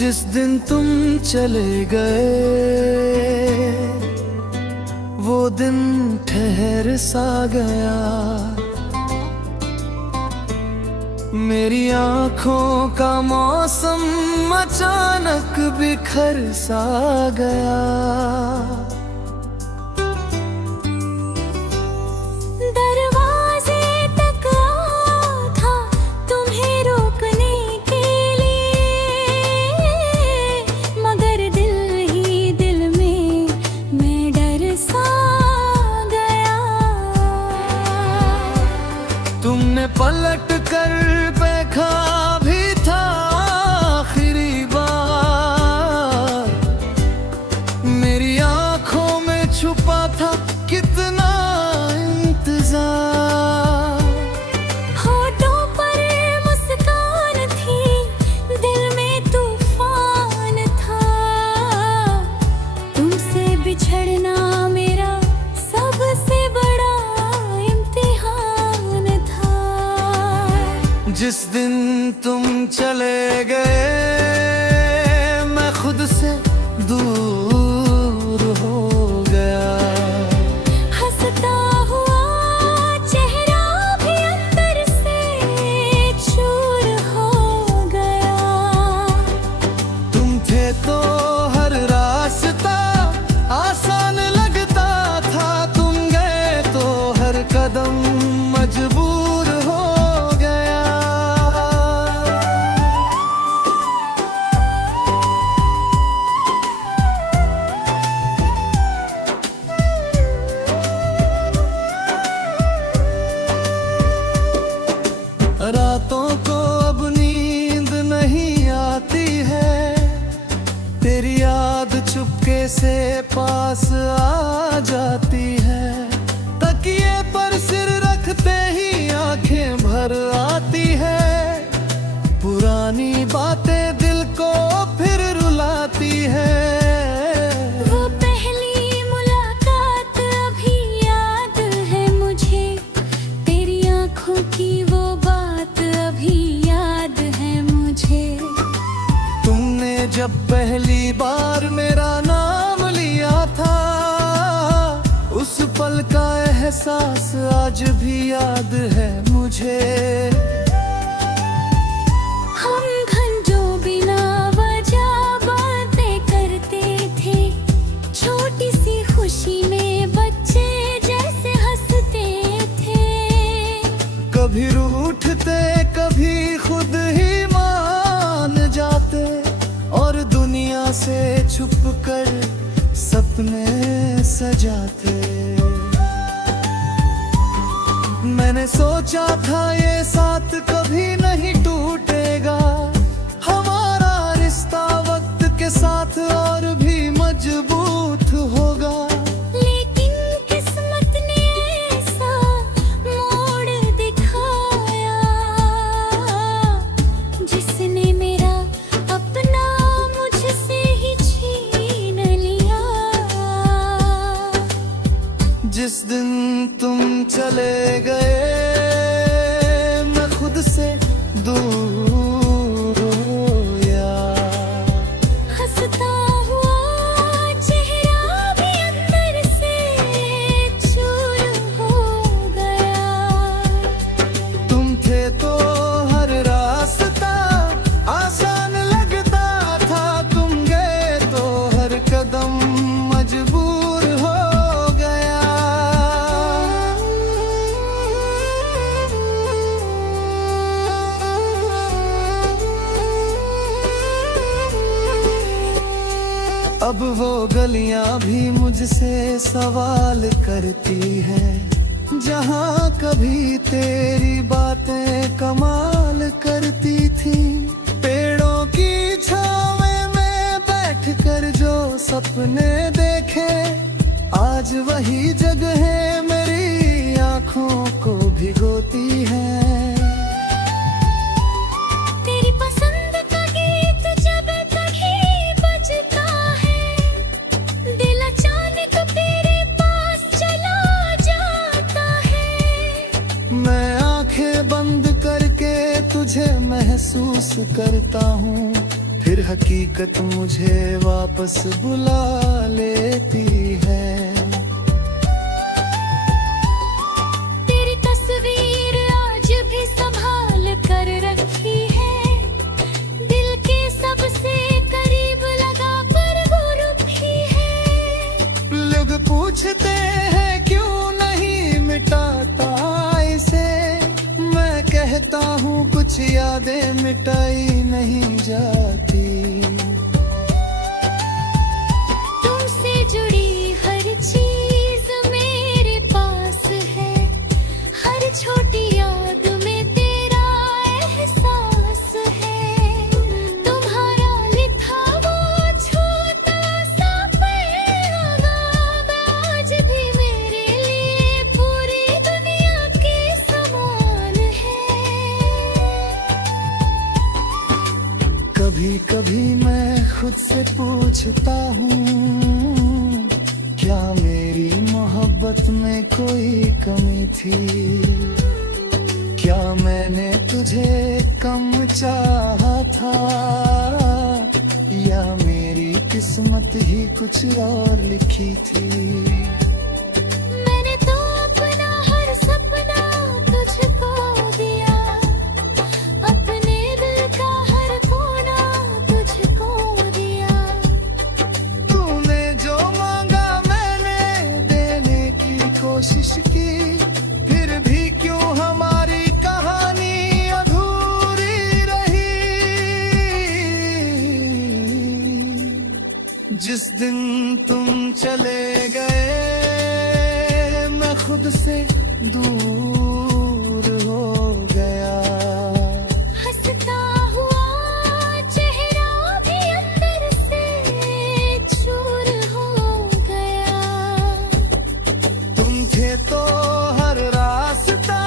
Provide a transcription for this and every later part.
जिस दिन तुम चले गए वो दिन ठहर सा गया, मेरी आँखों का मौसम अचानक बिखर सा गया। तुमने पलट कर देखा भी था आखिरी बार, मेरी आंखों में छुपा था कितना इंतजार। होठों पर मुस्कान थी, दिल में तूफान था, तुमसे बिछड़ना मेरा सबसे बड़ा जिस दिन तुम चले गए मैं खुद से दूर हो गया। हंसता हुआ चेहरा भी अंदर से चूर हो गया। तुम थे तो हर रास्ता आसान लगता था, तुम गए तो हर कदम मजबूर हो। रातों को अब नींद नहीं आती है, तेरी याद चुपके से पास आ जाती है। तकिए पर सिर रखते ही आंखें भर आती है, पुरानी बातें दिल को फिर रुलाती है। वो पहली मुलाकात अभी याद है मुझे, तेरी आंखों की वो याद है मुझे। तुमने जब पहली बार मेरा नाम लिया था, उस पल का एहसास आज भी याद है मुझे। हम घंटों बिना वजह बातें करते थे, छोटी सी खुशी में बच्चे जैसे हंसते थे। कभी रूठते कभी खुद ही मान जाते, और दुनिया से छुपकर सपने सजाते। मैंने सोचा था ये साथ कभी नहीं टूटेगा, हमारा रिश्ता वक्त के साथ और भी मजबूत होगा। जिस दिन तुम चले गए मैं खुद से दूर हो गया। हंसता हुआ चेहरा भी अंदर से चूर हो गया। तुम थे तो हर रास्ता आसान लगता था, तुम गए तो हर कदम मजबूर हो। अब वो गलियां भी मुझसे सवाल करती है, जहां कभी तेरी बातें कमाल करती थी। पेड़ों की छाँव में बैठकर जो सपने देखे, आज वही जगह मेरी आँखों को भिगोती है। बंद करके तुझे महसूस करता हूँ, फिर फिर हकीकत मुझे वापस बुला लेती है। तेरी तस्वीर आज भी संभाल कर रखी है, दिल के सबसे करीब लगा पर वो रुकी है। लोग पूछते हैं क्यों नहीं मिटाता इसे, मैं कहता हूँ कुछ यादें मिटाई नहीं जाती। तुमसे जुड़ी हर चीज मेरे पास है, हर छोटी याद में तेरा एहसास है। तुम्हारा लिखा वो छोटा सा पैगाम आज भी मेरे लिए पूरी दुनिया के समान है। कभी कभी मैं खुद से पूछता हूँ, क्या मेरी मोहब्बत में कोई कमी थी? क्या मैंने तुझे कम चाहा था, या मेरी किस्मत ही कुछ और लिखी थी? मैंने तो अपना हर सपना तुझको दिया, अपने दिल का हर कोना तुझको दिया। तूने जो मांगा मैंने देने की कोशिश की, फिर भी क्यों हमारी कहानी अधूरी रही? जिस दिन तुम चले गए मैं खुद से दूर हो गया। हंसता हुआ चेहरा भी अंदर से चूर हो गया। तुम थे तो हर रास्ता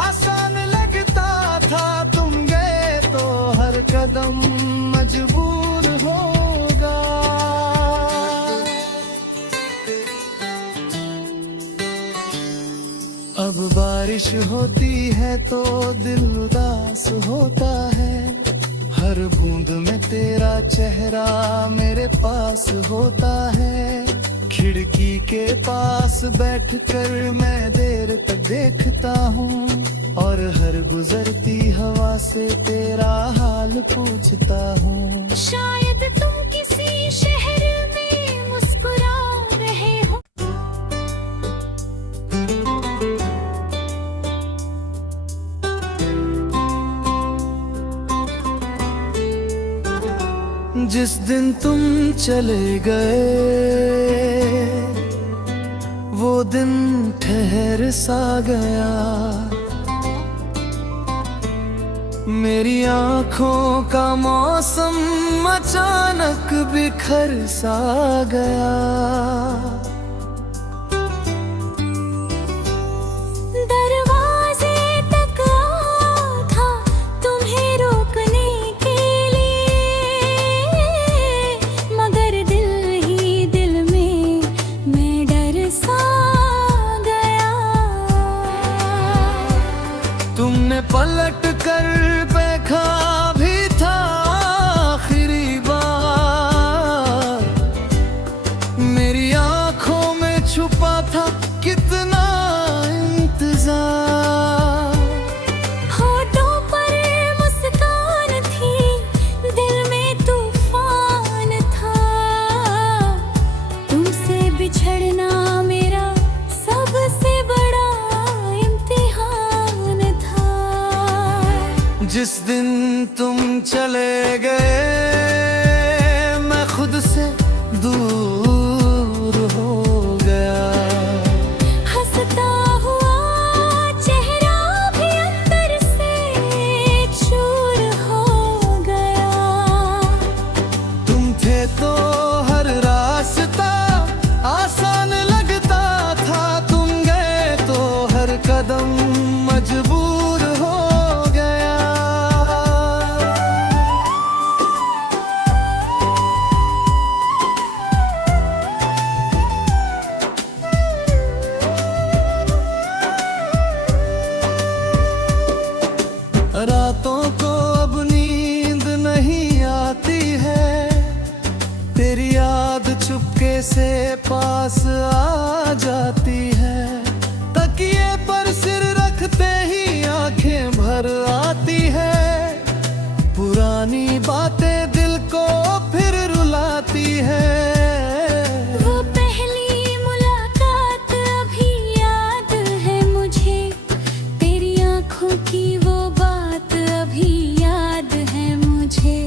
आसान लगता था, तुम गए तो हर कदम मजबूर होगा। अब बारिश होती है तो दिल उदास होता है, हर बूंद में तेरा चेहरा मेरे पास होता है। खिड़की के पास बैठकर मैं देर तक देखता हूँ, और हर गुजरती हवा से तेरा हाल पूछता हूँ। शायद तुम किसी शहर में मुस्कुरा रहे हो, जिस दिन तुम चले गए वो दिन ठहर सा गया, मेरी आंखों का मौसम अचानक बिखर सा गया। दरवाजे तक आओ था तुम्हें रोकने के लिए, मगर दिल ही दिल में मैं डर सा गया। तुमने पलट कर देखा भी था आखिरी बार, मेरी आंखों में छुपा था कितना इंतजार। होठों पर मुस्कान थी, दिल में तूफान था। तुमसे बिछड़ना मेरा सबसे बड़ा इम्तिहान था। जिस दिन तुम चले गए मैं खुद से दूर हो गया। हंसता हुआ चेहरा भी अंदर से चूर हो गया। तुम थे तो हर रास्ता आसान लगता था, तुम गए तो हर कदम मजबूर हो गया। पास आ जाती है, तकिए पर सिर रखते ही आंखें भर आती है। पुरानी बातें दिल को फिर रुलाती है। वो पहली मुलाकात अभी याद है मुझे, तेरी आंखों की वो बात अभी याद है मुझे।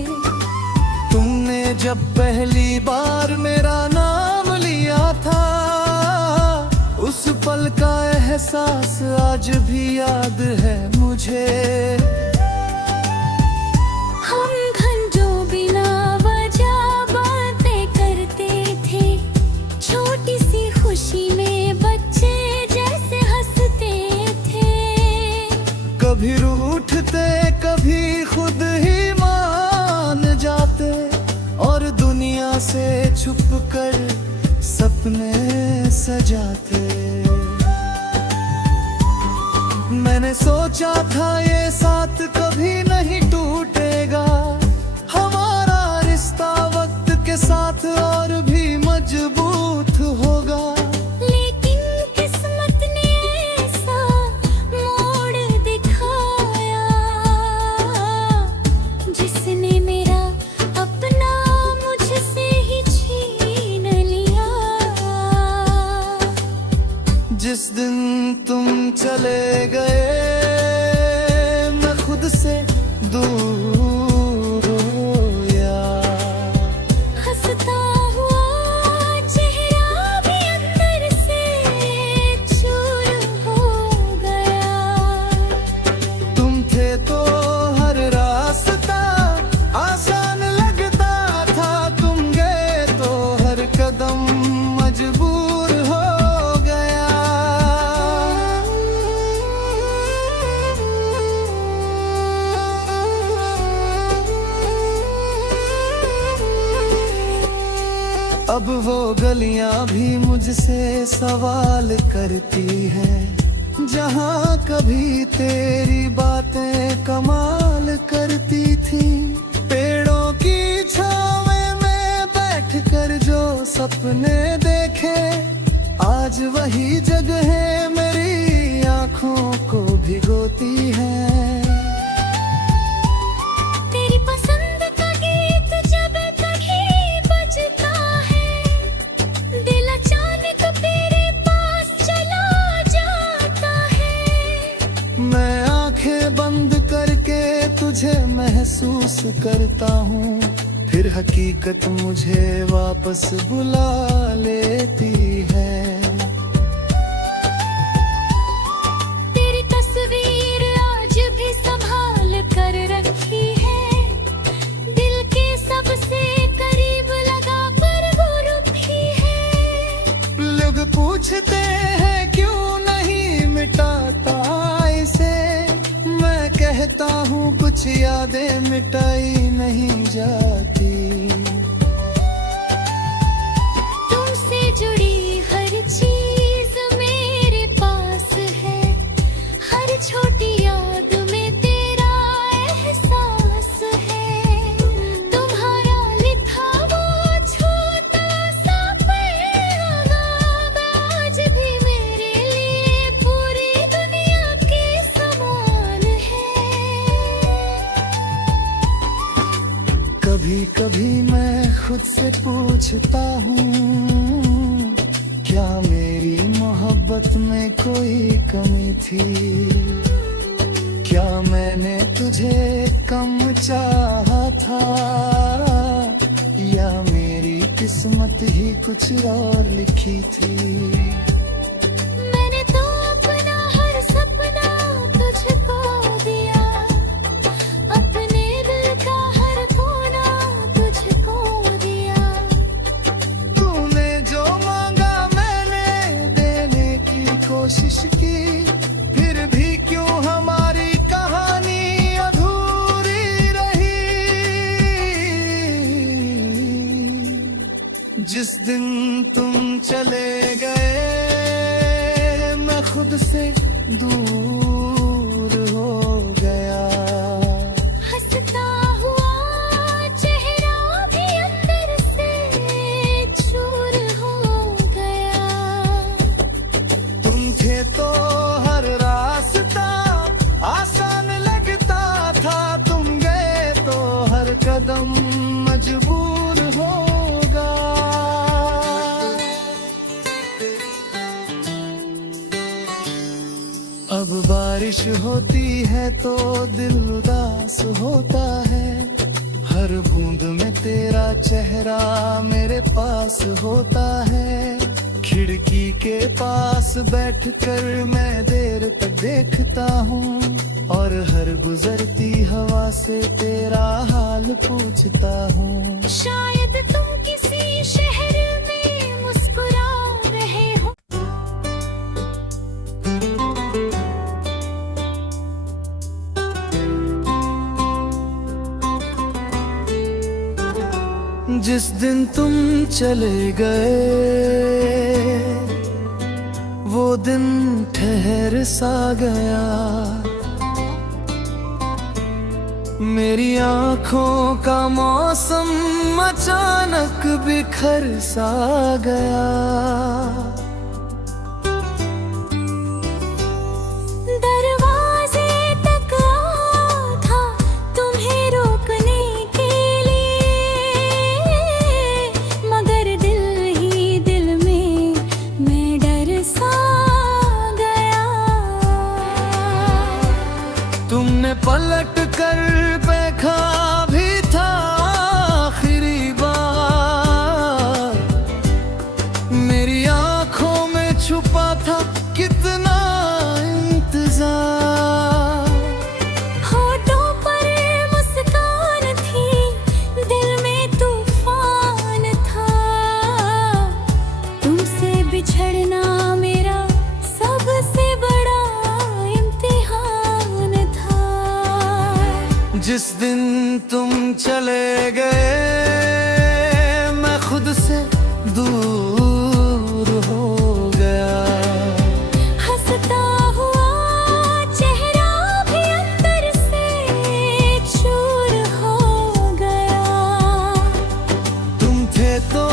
तुमने जब पहली बार मेरा नाम लिया था, उस पल का एहसास आज भी याद है मुझे। हम घंटों बिना वजह बातें करते थे, छोटी सी खुशी में बच्चे जैसे हंसते थे। कभी रूठते कभी खुद ही मान जाते, और दुनिया से छुप कर सपने सजाते। मैंने सोचा था ये साथ कभी नहीं टूटेगा, हमारा रिश्ता वक्त के साथ और भी मजबूत होगा। लेकिन किस्मत ने ऐसा मोड़ दिखाया, जिसने मेरा अपना मुझसे ही छीन लिया। जिस दिन तुम चले गए, मैं खुद से दूर होया। हंसता हुआ चेहरा भी अंदर से चूर हो गया। तुम थे तो हर रास्ता आसान लगता था, तुम गए तो हर कदम मजबूर हो गया। अब वो गलियां भी मुझसे सवाल करती है, जहाँ कभी तेरी बातें कमाल करती थी। पेड़ों की छाँव में बैठकर जो सपने देखे, आज वही जगह मेरी आँखों को भिगोती है। तेरी पसंद का गीत जब कहीं बजता है, दिल अचानक तेरे पास चला जाता है। मैं आंखें बंद करके तुझे महसूस करता हूँ, फिर हकीकत मुझे वापस बुला लेती है। तेरी तस्वीर आज भी संभाल कर रखी है, दिल के सबसे करीब लगा पर वो रुकी है। लोग पूछते हैं क्यों नहीं मिटाता इसे, मैं कहता हूँ कुछ यादें मिटाई नहीं जाती। तुमसे जुड़ी हर चीज मेरे पास है, हर छोटी याद में तेरा एहसास है। तुम्हारा लिखा वो छोटा सा पैगाम आज भी मेरे लिए पूरी दुनिया के समान है। कभी कभी मैं खुद से पूछता हूँ, क्या मेरी मोहब्बत में कोई कमी थी? क्या मैंने तुझे कम चाहा था, या मेरी किस्मत ही कुछ और लिखी थी? मैंने तो अपना हर सपना तुझको दिया, अपने दिल का हर कोना तुझको दिया। तूने जो मांगा मैंने देने की कोशिश की, फिर भी क्यों हमारी कहानी अधूरी रही? जिस दिन तुम चले गए, मैं खुद से दूर हो गया। हंसता हुआ चेहरा भी अंदर से चूर हो गया। तो हर रास्ता आसान लगता था, तुम गए तो हर कदम मजबूर होगा। अब बारिश होती है तो दिल उदास होता है, हर बूंद में तेरा चेहरा मेरे पास होता है। खिड़की के पास बैठकर मैं देर तक देखता हूँ, और हर गुजरती हवा से तेरा हाल पूछता हूँ। शायद तुम किसी शहर में मुस्कुरा रहे हो। जिस दिन तुम चले गए वो दिन ठहर सा गया, मेरी आँखों का मौसम अचानक बिखर सा गया। दरवाजे तक आ था तुम्हें रोकने के लिए, मगर दिल ही दिल में मैं डर सा गया। तुमने पलट कर देखा भी था आखिरी बार, मेरी आँखों में छुपा था कितना इंतजार। होठों पर मुस्कान थी, दिल में तूफान था, तुमसे बिछड़ना मेरा सबसे बड़ा इम्तिहान था। जिस दिन तुम चले गए मैं खुद से दूर हो गया। हंसता हुआ चेहरा भी अंदर से चूर हो गया। तुम थे तो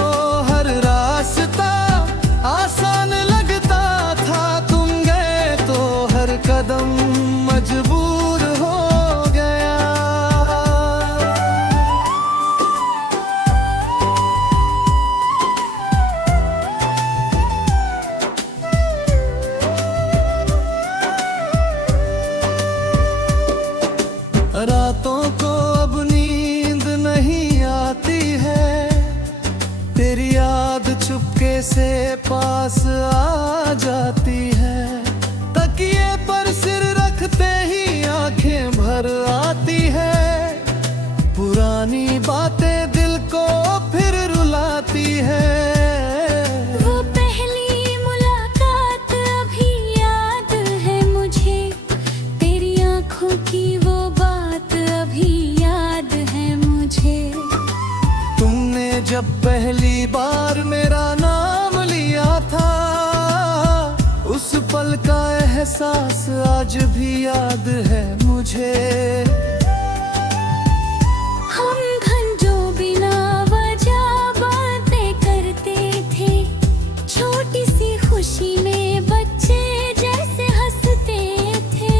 हर रास्ता आसान लगता था, तुम गए तो हर कदम मजबूर हो गया। रातों को अब नींद नहीं आती है, तेरी याद चुपके से पास आ जाती है। तकिए पर सिर रखते ही आंखें भर आती है, पुरानी बातें दिल को फिर रुलाती है। वो पहली मुलाकात अभी याद है मुझे, तेरी आंखों की वो बात अभी याद है मुझे। तुमने जब पहली बार मेरा नाम लिया था, उस पल का एहसास आज भी याद है मुझे। हम घंटों बिना वजह बातें करते थे, छोटी सी खुशी में बच्चे जैसे हंसते थे।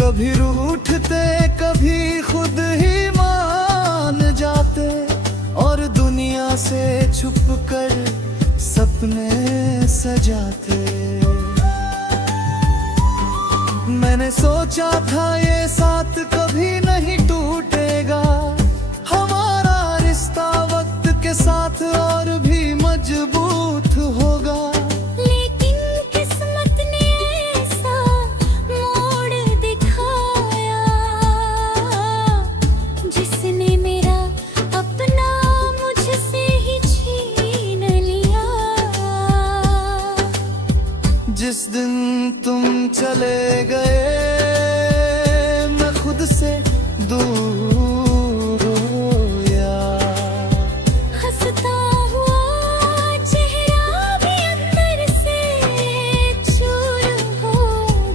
कभी रूठते कभी खुद ही मान जाते, और दुनिया से छुपकर सपने सजाते। मैंने सोचा था ये साथ कभी नहीं टूटेगा, हमारा रिश्ता वक्त के साथ और भी मजबूत होगा। लेकिन किस्मत ने ऐसा मोड़ दिखाया, जिसने मेरा अपना मुझसे ही छीन लिया। जिस दिन तुम चले गए मैं खुद से दूर हो गया। हंसता हुआ चेहरा भी अंदर से चूर हो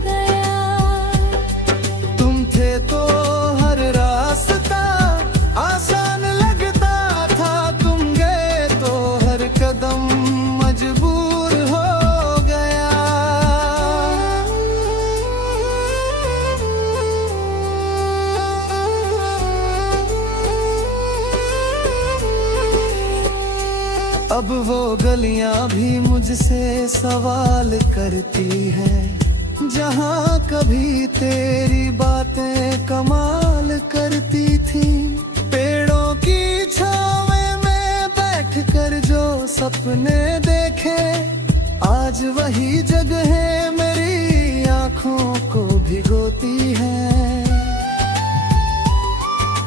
गया। तुम थे तो हर रास्ता आसान लगता था, तुम गए तो हर कदम मजबूर हो गया। गलियां भी मुझसे सवाल करती है, जहाँ कभी तेरी बातें कमाल करती थी। पेड़ों की छाँव में बैठकर जो सपने देखे, आज वही जगह मेरी आँखों को भिगोती है।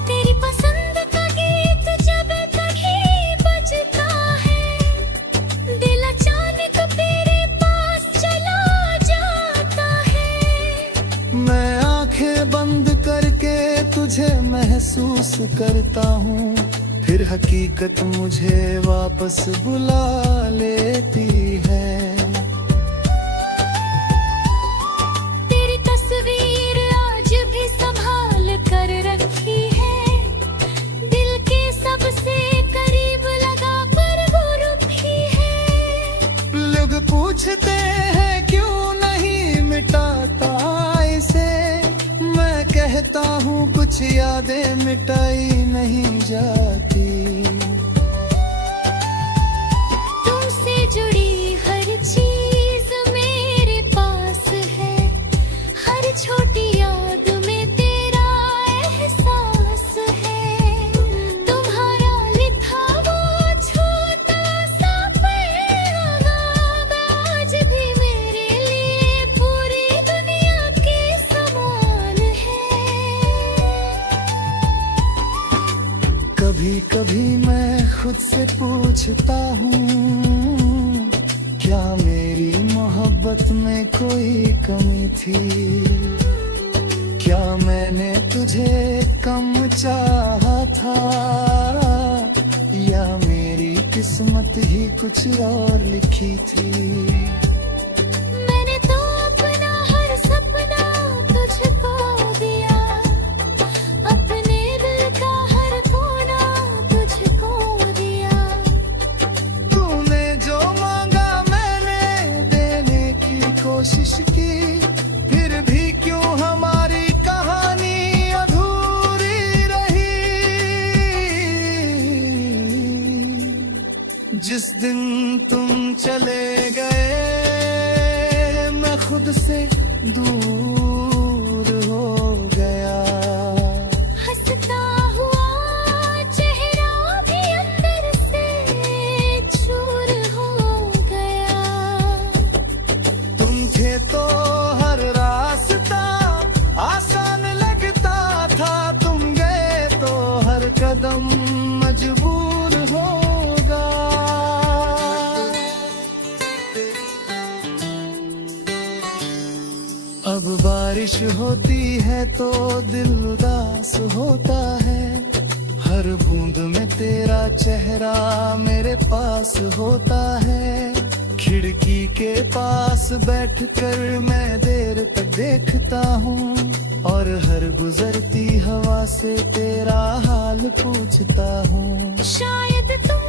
तेरी पसंद का गीत जब कहीं बजता है, दिल अचानक तेरे पास चला जाता है। मैं आंखें बंद करके तुझे महसूस करता हूँ, फिर हकीकत मुझे वापस बुला लेती है। तेरी तस्वीर आज भी संभाल कर रखी है, दिल के सबसे करीब लगा पर वो रुकी है। लोग पूछते हैं क्यों नहीं मिटाता इसे, मैं कहता हूँ कुछ यादें मिटाई नहीं जाती। तुमसे जुड़ी हर चीज मेरे पास है, हर छोटी याद में तेरा एहसास है। तुम्हारा लिखा वो छोटा सा पैगाम आज भी मेरे लिए पूरी दुनिया के समान है। कभी कभी मैं खुद से पूछता हूँ, क्या मेरी मोहब्बत में कोई कमी थी? क्या मैंने तुझे कम चाहा था, या मेरी किस्मत ही कुछ और लिखी थी? मैंने तो अपना हर सपना तुझको दिया, अपने दिल का हर कोना तुझको दिया। तूने जो मांगा मैंने देने की कोशिश की, फिर भी क्यों हमारी कहानी अधूरी रही? जिस दिन तुम चले गए, मैं खुद से दूर हो गया। हंसता हुआ चेहरा भी अंदर से चूर हो गया। तुम थे तो हर रास्ता आसान लगता था, तुम गए तो हर कदम मजबूर होगा। अब बारिश होती है तो दिल उदास होता है, हर बूंद में तेरा चेहरा मेरे पास होता है। खिड़की के पास बैठकर मैं देर तक देखता हूँ, और हर गुजरती हवा से तेरा हाल पूछता हूँ। शायद तुम